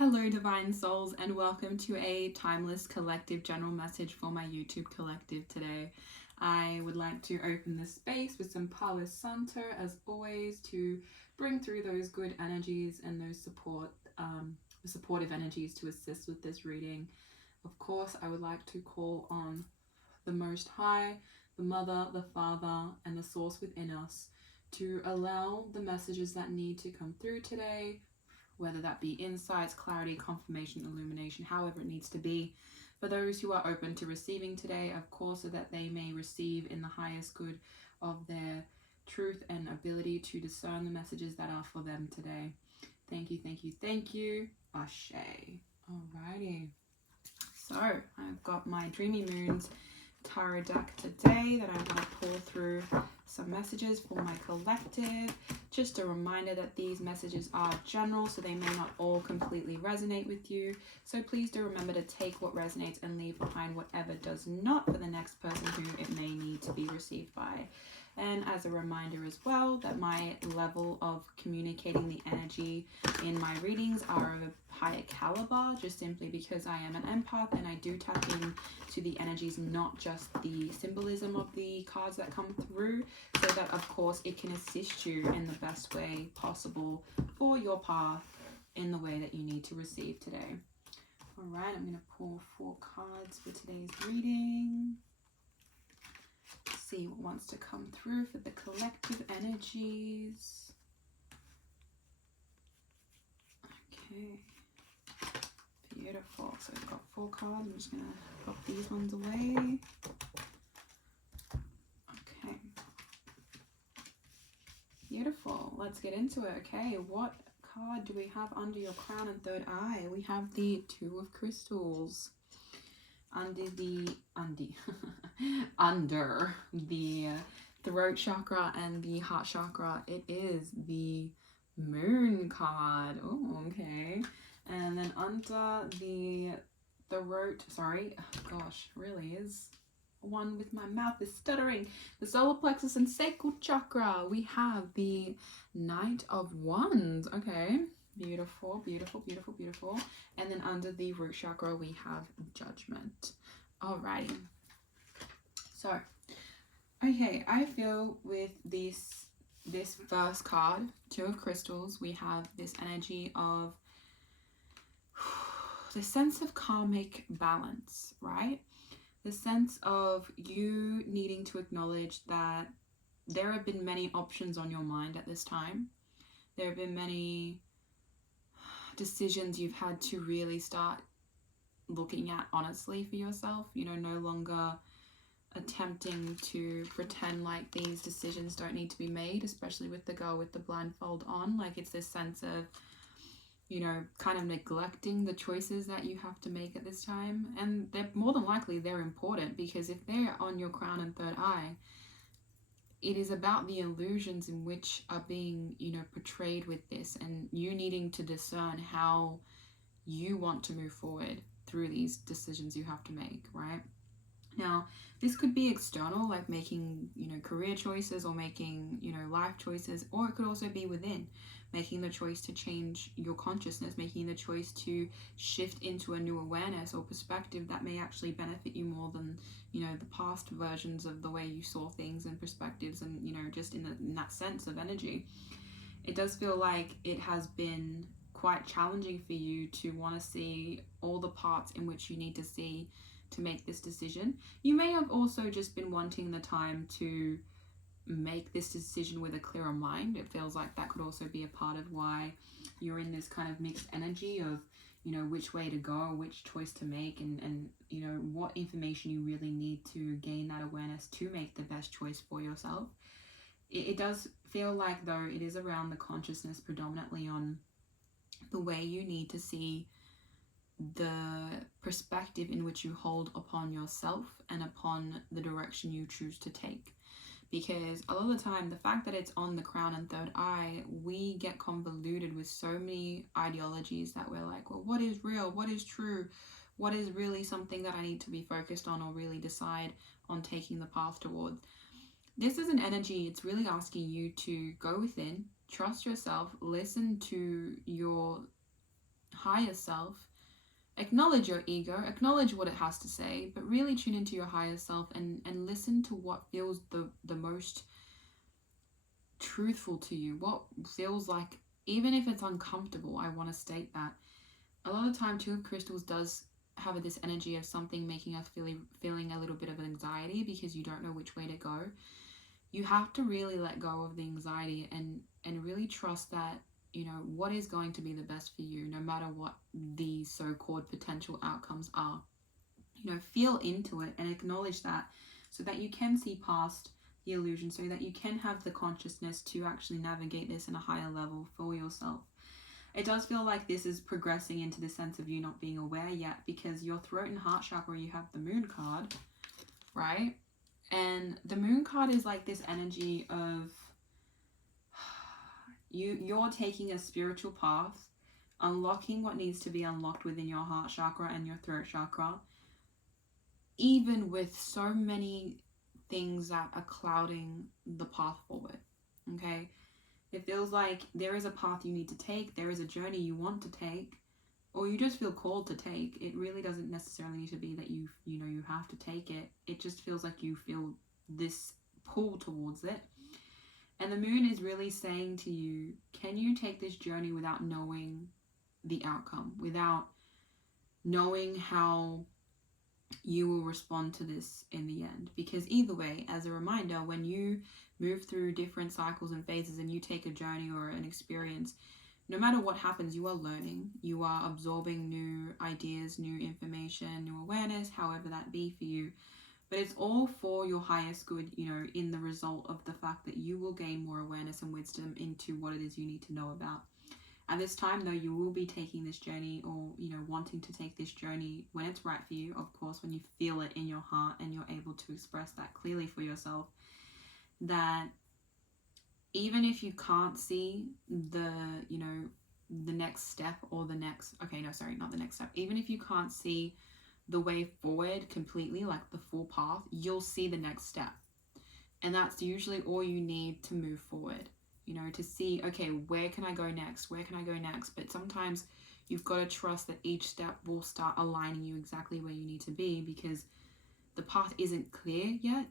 Hello divine souls, and welcome to a timeless collective general message for my YouTube collective today. I would like to open this space with some Palo Santo as always to bring through those good energies and those supportive energies to assist with this reading. Of course, I would like to call on the Most High, the Mother, the Father, and the Source within us to allow the messages that need to come through today, whether that be insights, clarity, confirmation, illumination, however it needs to be, for those who are open to receiving today, of course, so that they may receive in the highest good of their truth and ability to discern the messages that are for them today. Thank you, thank you, thank you. Ashe. Alrighty. So I've got my Dreamy Moons tarot deck today that I want to pull through some messages for my collective. Just a reminder that these messages are general, so they may not all completely resonate with you. So please do remember to take what resonates and leave behind whatever does not for the next person who it may need to be received by. And as a reminder as well, that my level of communicating the energy in my readings are of a higher caliber, just simply because I am an empath and I do tap in to the energies, not just the symbolism of the cards that come through, so that of course it can assist you in the best way possible for your path in the way that you need to receive today. All right, I'm going to pull 4 cards for today's reading. See what wants to come through for the collective energies. Okay, beautiful. So I've got 4 cards. I'm just going to pop these ones away. Okay, beautiful. Let's get into it. Okay, what card do we have under your crown and third eye? We have the 2 of Crystals. Under the throat chakra and the heart chakra, it is the Moon card. Oh, okay. And then under the throat, really is one with my mouth is stuttering, the solar plexus and sacral chakra, we have the Knight of Wands. Okay, beautiful, beautiful, beautiful, beautiful. And then under the root chakra we have Judgment. Alrighty, so okay, I feel with this first card, 2 of Crystals, we have this energy of the sense of karmic balance, right? The sense of you needing to acknowledge that there have been many options on your mind at this time. There have been many decisions you've had to really start looking at honestly for yourself, no longer attempting to pretend like these decisions don't need to be made, especially with the girl with the blindfold on. Like, it's this sense of, kind of neglecting the choices that you have to make at this time. And they're more than likely they're important, because if they're on your crown and third eye, it is about the illusions in which are being, portrayed with this, and you needing to discern how you want to move forward through these decisions you have to make, right? Now, this could be external, like making, career choices, or making, life choices, or it could also be within, making the choice to change your consciousness, making the choice to shift into a new awareness or perspective that may actually benefit you more than, the past versions of the way you saw things and perspectives, and, just in that sense of energy. It does feel like it has been quite challenging for you to want to see all the parts in which you need to see to make this decision. You may have also just been wanting the time to make this decision with a clearer mind. It feels like that could also be a part of why you're in this kind of mixed energy of, which way to go, which choice to make, and what information you really need to gain that awareness to make the best choice for yourself. It does feel like, though, it is around the consciousness predominantly on the way you need to see the perspective in which you hold upon yourself and upon the direction you choose to take. Because a lot of the time, the fact that it's on the crown and third eye, we get convoluted with so many ideologies that we're like, well, what is real? What is true? What is really something that I need to be focused on or really decide on taking the path towards? This is an energy, it's really asking you to go within, trust yourself, listen to your higher self. Acknowledge your ego, acknowledge what it has to say, but really tune into your higher self and listen to what feels the most truthful to you, what feels like, even if it's uncomfortable. I want to state that a lot of the time Two of Crystals does have this energy of something making us feeling a little bit of anxiety because you don't know which way to go. You have to really let go of the anxiety and really trust that, you know, what is going to be the best for you, no matter what the so-called potential outcomes are. You know, feel into it and acknowledge that, so that you can see past the illusion, so that you can have the consciousness to actually navigate this in a higher level for yourself. It does feel like this is progressing into the sense of you not being aware yet, because your throat and heart chakra, you have the moon card, right? And the moon card is like this energy of you're taking a spiritual path, unlocking what needs to be unlocked within your heart chakra and your throat chakra, even with so many things that are clouding the path forward. Okay, it feels like there is a path you need to take, there is a journey you want to take, or you just feel called to take. It really doesn't necessarily need to be that you know you have to take it. It just feels like you feel this pull towards it. And the moon is really saying to you, can you take this journey without knowing the outcome, without knowing how you will respond to this in the end? Because either way, as a reminder, when you move through different cycles and phases and you take a journey or an experience, no matter what happens, you are learning, you are absorbing new ideas, new information, new awareness, however that be for you. But it's all for your highest good, you know, in the result of the fact that you will gain more awareness and wisdom into what it is you need to know about. At this time, though, you will be taking this journey, or, you know, wanting to take this journey when it's right for you, of course, when you feel it in your heart and you're able to express that clearly for yourself. That even if you can't see the, you know, the next step or the next, okay, no, sorry, not the next step. Even if you can't see the way forward completely, like the full path, you'll see the next step. And that's usually all you need to move forward, you know, to see, okay, where can I go next? Where can I go next? But sometimes you've got to trust that each step will start aligning you exactly where you need to be, because the path isn't clear yet.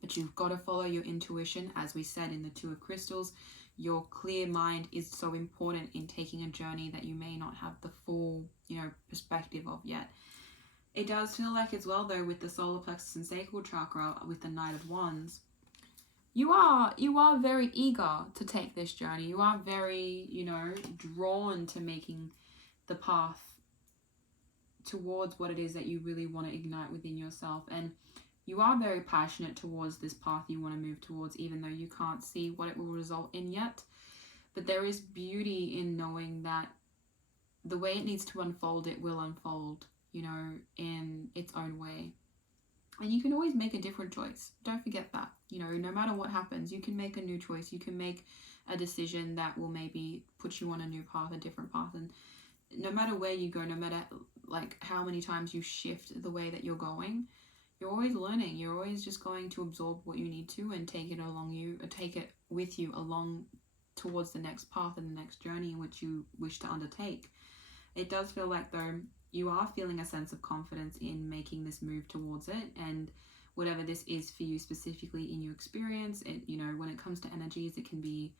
But you've got to follow your intuition. As we said in the Two of Crystals, your clear mind is so important in taking a journey that you may not have the full, you know, perspective of yet. It does feel like as well, though, with the solar plexus and sacral chakra, with the Knight of Wands, you are very eager to take this journey. You are very, you know, drawn to making the path towards what it is that you really want to ignite within yourself. And you are very passionate towards this path you want to move towards, even though you can't see what it will result in yet. But there is beauty in knowing that the way it needs to unfold, it will unfold, you know, in its own way. And you can always make a different choice. Don't forget that, you know, no matter what happens, you can make a new choice. You can make a decision that will maybe put you on a new path, a different path. And no matter where you go, no matter like how many times you shift the way that you're going, you're always learning. You're always just going to absorb what you need to and take it along you, or take it with you along towards the next path and the next journey in which you wish to undertake. It does feel like, though, you are feeling a sense of confidence in making this move towards it, and whatever this is for you specifically in your experience. It, you know, when it comes to energies, it can be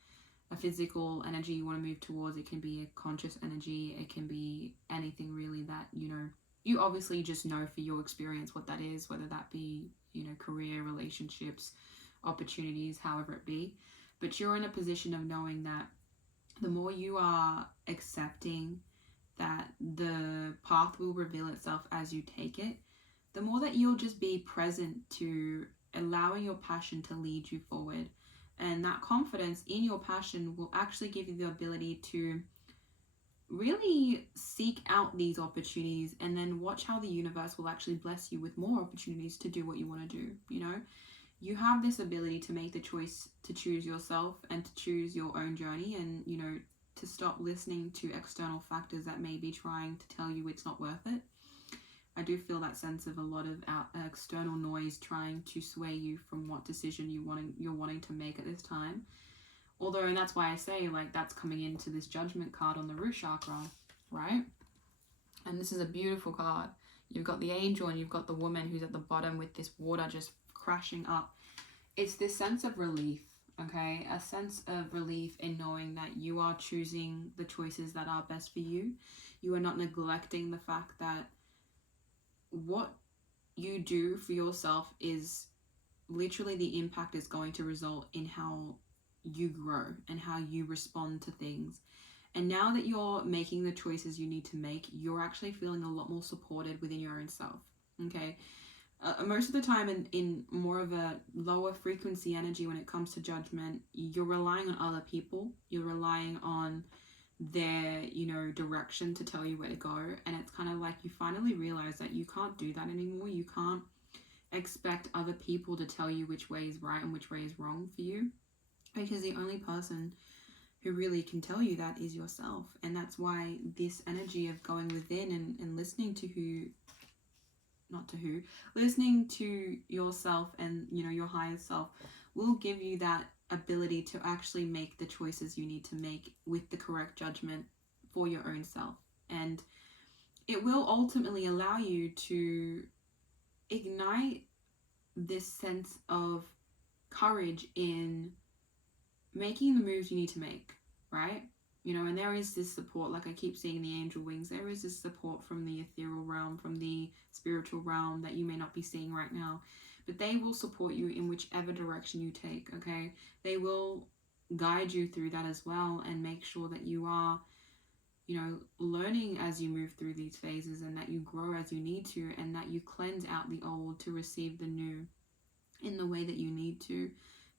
a physical energy you want to move towards, it can be a conscious energy, it can be anything really that, you know, you obviously just know for your experience what that is, whether that be, you know, career, relationships, opportunities, however it be. But you're in a position of knowing that the more you are accepting that the path will reveal itself as you take it, the more that you'll just be present to allowing your passion to lead you forward. And that confidence in your passion will actually give you the ability to really seek out these opportunities, and then watch how the universe will actually bless you with more opportunities to do what you want to do. You know, you have this ability to make the choice to choose yourself and to choose your own journey, and, you know, to stop listening to external factors that may be trying to tell you it's not worth it. I do feel that sense of a lot of external noise trying to sway you from what decision you're wanting to make at this time. Although, and that's why I say, like, that's coming into this Judgment card on the root chakra, right? And this is a beautiful card. You've got the angel and you've got the woman who's at the bottom with this water just crashing up. It's this sense of relief, okay? A sense of relief in knowing that you are choosing the choices that are best for you. You are not neglecting the fact that what you do for yourself is literally the impact is going to result in how you grow and how you respond to things. And now that you're making the choices you need to make, you're actually feeling a lot more supported within your own self, okay? Most of the time in more of a lower frequency energy when it comes to judgment, you're relying on other people. You're relying on their, direction to tell you where to go. And it's kind of like you finally realize that you can't do that anymore. You can't expect other people to tell you which way is right and which way is wrong for you, because the only person who really can tell you that is yourself. And that's why this energy of going within and listening to listening to yourself and your higher self will give you that ability to actually make the choices you need to make with the correct judgment for your own self. And it will ultimately allow you to ignite this sense of courage in making the moves you need to make, right? And there is this support, like I keep seeing the angel wings, there is this support from the ethereal realm, from the spiritual realm that you may not be seeing right now, but they will support you in whichever direction you take, okay? They will guide you through that as well and make sure that you are, learning as you move through these phases, and that you grow as you need to, and that you cleanse out the old to receive the new in the way that you need to.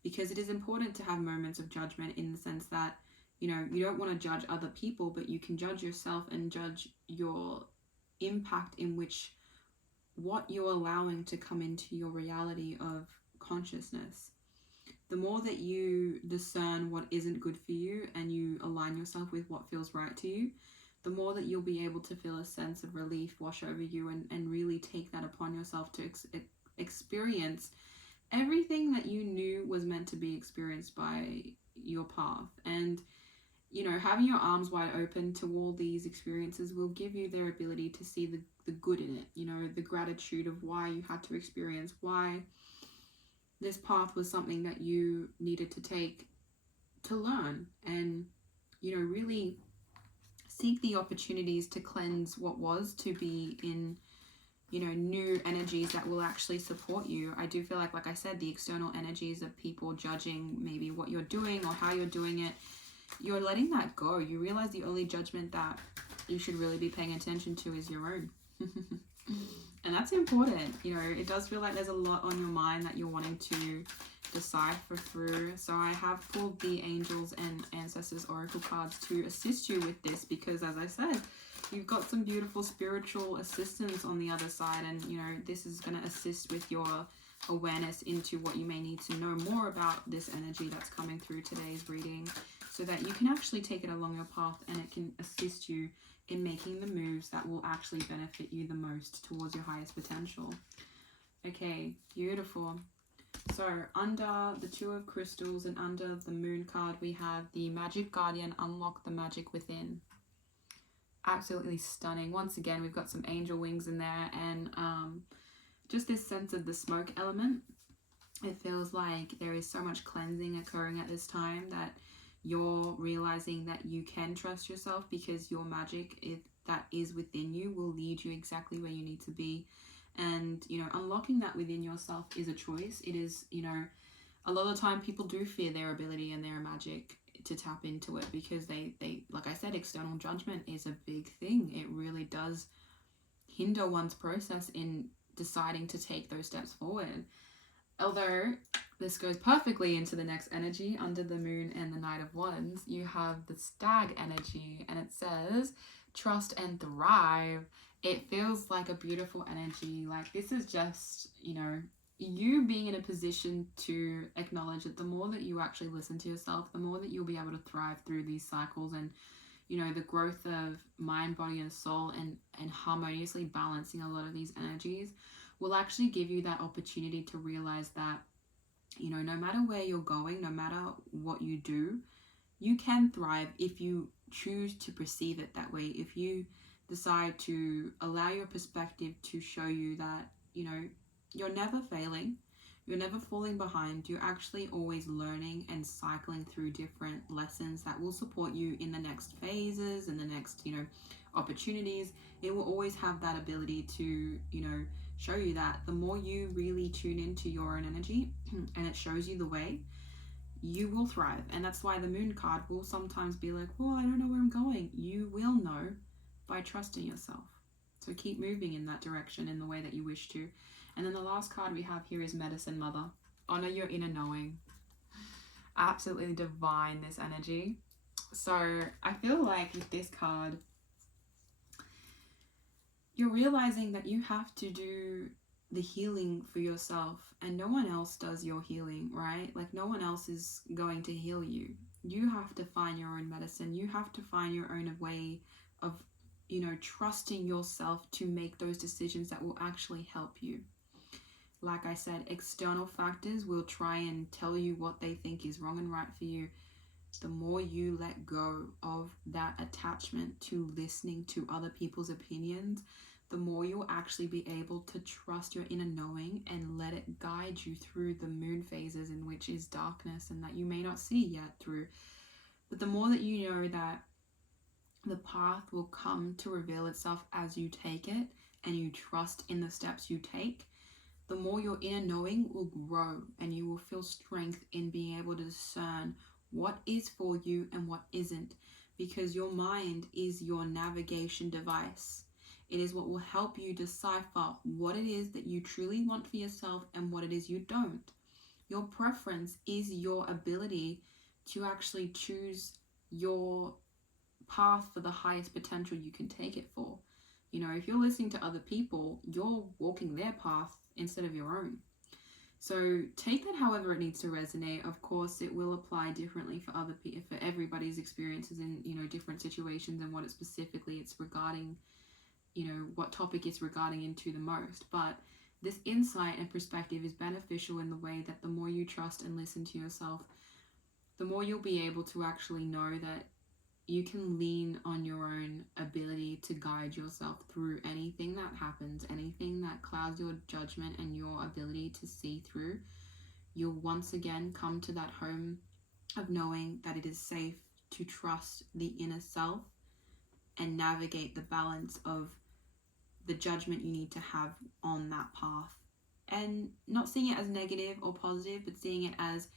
Because it is important to have moments of judgment in the sense that, you don't want to judge other people, but you can judge yourself and judge your impact in which what you're allowing to come into your reality of consciousness. The more that you discern what isn't good for you and you align yourself with what feels right to you, the more that you'll be able to feel a sense of relief wash over you and really take that upon yourself to experience everything that you knew was meant to be experienced by your path. And having your arms wide open to all these experiences will give you their ability to see the good in it, the gratitude of why you had to experience, why this path was something that you needed to take to learn, and, really seek the opportunities to cleanse what was to be in, new energies that will actually support you. I do feel like I said, the external energies of people judging maybe what you're doing or how you're doing it, you're letting that go. You realize the only judgment that you should really be paying attention to is your own. And that's important. It does feel like there's a lot on your mind that you're wanting to decipher through. So I have pulled the Angels and Ancestors Oracle cards to assist you with this, because as I said, you've got some beautiful spiritual assistance on the other side, and this is going to assist with your awareness into what you may need to know more about this energy that's coming through today's reading, so that you can actually take it along your path and it can assist you in making the moves that will actually benefit you the most towards your highest potential. Okay, beautiful. So under the Two of Crystals and under the Moon card, we have the Magic Guardian, Unlock the Magic Within. Absolutely stunning. Once again, we've got some angel wings in there, and just this sense of the smoke element. It feels like there is so much cleansing occurring at this time that you're realizing that you can trust yourself, because your magic that is within you will lead you exactly where you need to be. And unlocking that within yourself is a choice. It is, a lot of the time people do fear their ability and their magic to tap into it, because they like I said, external judgment is a big thing. It really does hinder one's process in deciding to take those steps forward. Although this goes perfectly into the next energy, under the Moon and the Knight of Wands, you have the Stag energy, and it says trust and thrive. It feels like a beautiful energy. Like, this is just, you being in a position to acknowledge that the more that you actually listen to yourself, the more that you'll be able to thrive through these cycles, and the growth of mind, body, and soul, and harmoniously balancing a lot of these energies will actually give you that opportunity to realize that, no matter where you're going, no matter what you do, you can thrive if you choose to perceive it that way, if you decide to allow your perspective to show you that, you know, you're never failing, you're never falling behind, you're actually always learning and cycling through different lessons that will support you in the next phases and the next, you know, opportunities. It will always have that ability to, you know, show you that the more you really tune into your own energy and it shows you the way, you will thrive. And that's why the moon card will sometimes be like, well, I don't know where I'm going. You will know by trusting yourself. So keep moving in that direction in the way that you wish to. And then the last card we have here is Medicine Mother. Honor your inner knowing. Absolutely divine, this energy. So I feel like with this card, you're realizing that you have to do the healing for yourself, and no one else does your healing, right? Like, no one else is going to heal you. You have to find your own medicine. You have to find your own way of, you know, trusting yourself to make those decisions that will actually help you. Like I said, external factors will try and tell you what they think is wrong and right for you. The more you let go of that attachment to listening to other people's opinions, the more you'll actually be able to trust your inner knowing and let it guide you through the moon phases, in which is darkness and that you may not see yet through. But the more that you know that the path will come to reveal itself as you take it and you trust in the steps you take, the more your inner knowing will grow and you will feel strength in being able to discern what is for you and what isn't, because your mind is your navigation device. It is what will help you decipher what it is that you truly want for yourself and what it is you don't. Your preference is your ability to actually choose your path for the highest potential you can take it for. You know, if you're listening to other people, you're walking their path instead of your own. So take that however it needs to resonate. Of course, it will apply differently for other people, for everybody's experiences in, you know, different situations and what it specifically it's regarding, you know, what topic it's regarding into the most. But this insight and perspective is beneficial in the way that the more you trust and listen to yourself, the more you'll be able to actually know that you can lean on your own ability to guide yourself through anything that happens, anything that clouds your judgment and your ability to see through. You'll once again come to that home of knowing that it is safe to trust the inner self and navigate the balance of the judgment you need to have on that path. And not seeing it as negative or positive, but seeing it as,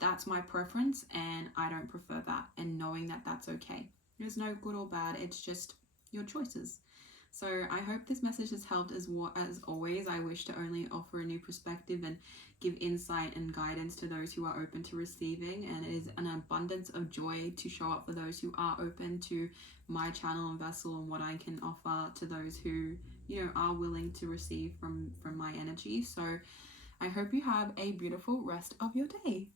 that's my preference and I don't prefer that, and knowing that that's okay. There's no good or bad, it's just your choices. So I hope this message has helped. As always, I wish to only offer a new perspective and give insight and guidance to those who are open to receiving, and it is an abundance of joy to show up for those who are open to my channel and vessel and what I can offer to those who, you know, are willing to receive from my energy. So I hope you have a beautiful rest of your day.